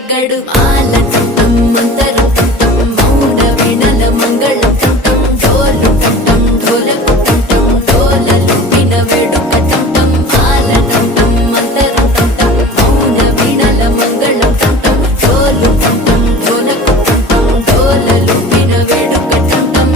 తగ్గడు మాల టం మంతరం టం మౌన వీణల మంగళం టం డోలు టం ఢోలకు టం డోలలు విన వేడుక టం మాల టం మంతరం టం మౌన వీణల మంగళం టం డోలు టం ఢోలకు టం డోలలు విన వేడుక టం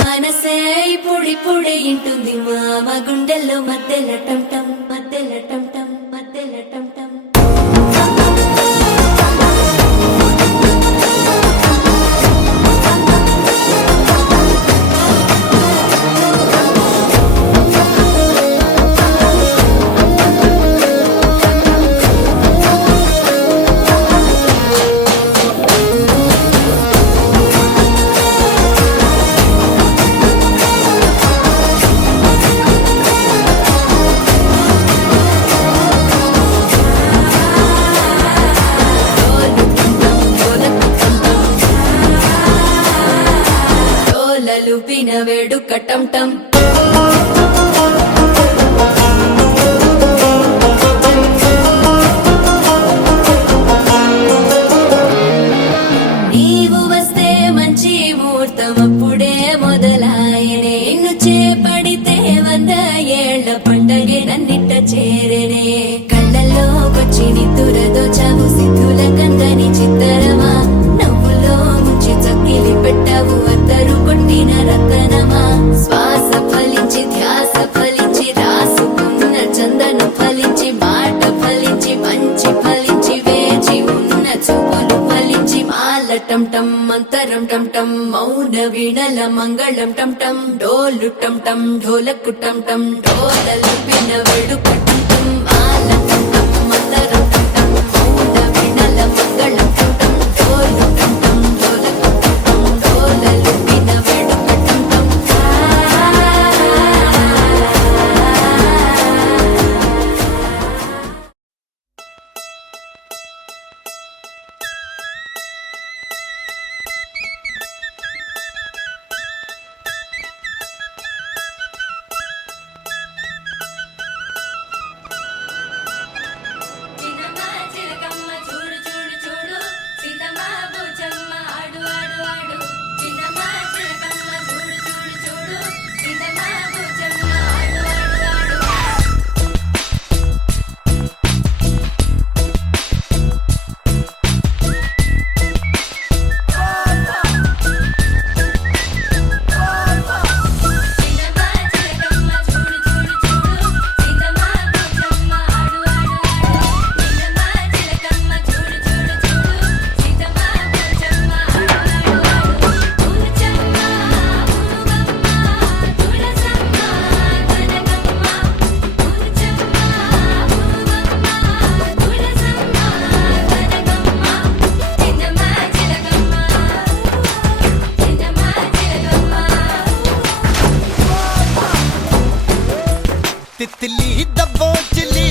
మనసే పొడి పొడి ఇంటుంది మామ గుండెల్లో మధ్యల టం టం మధ్యల టం టం మధ్యల టం టం డోలలు విన వేడుక టం టం నీవు వస్తే మంచి ముహూర్తం అప్పుడే మొదలాయనే నిన్ను చేపడితే 100 ఏళ్ల పండగే నన్నిట్ట చేరనే కళ్ళల్లోకొచ్చి నిద్దురదో చావు సిద్ధుల కందని చిత్తరమా నవ్వులో ముంచి చక్కిలి పెట్టావు అద్దరు కొట్టిన రతనమా శ్వాస ఫలించి ధ్యాస ఫలించి రాసుకున్న చందనం ఫలించి మాట ఫలించి మంచి ఫలించి వేచి ఉన్న చూపులు ఫలించి మాల టం టం మంతరం టం టం మౌన వీణల మంగళం టం టం డోలు టం టం ఢోలకు టం టం డోలలు విన వేడుక టం టం మాల టం టం మంతరం టం టం మౌన వీణల మంగళం టం టం డోలు టం టం ఢోలకు టం టం డోలలు విన వేడుక టం టం చిన్నమ్మ చిలకమ్మ చూడు చూడు చూడు సీతమ్మ బూచమ్మ ఆడు ఆడు ఆడు చిన్నమ్మ చిలకమ్మ చూడు చూడు చూడు సీతమ్మ బూచమ్మ ఆడు ఆడు ఆడు చిన్నమ్మ చిలకమ్మ చూడు చూడు చూడు సీతమ్మ బూచమ్మ ఆడు ఆడు ఆడు చిన్నమ్మ చిలకమ్మ చూడు చూడు చూడు సీతమ్మ బూచమ్మ ఆడు ఆడు ఆడు బూచమ్మ బూగమ్మ తులసమ్మ కనకమ్మ బూచమ్మ బూగమ్మ తులసమ్మ కనకమ్మ చిన్నమ్మ చిలకమ్మ చిన్నమ్మ చిలకమ్మ तितली दबोचली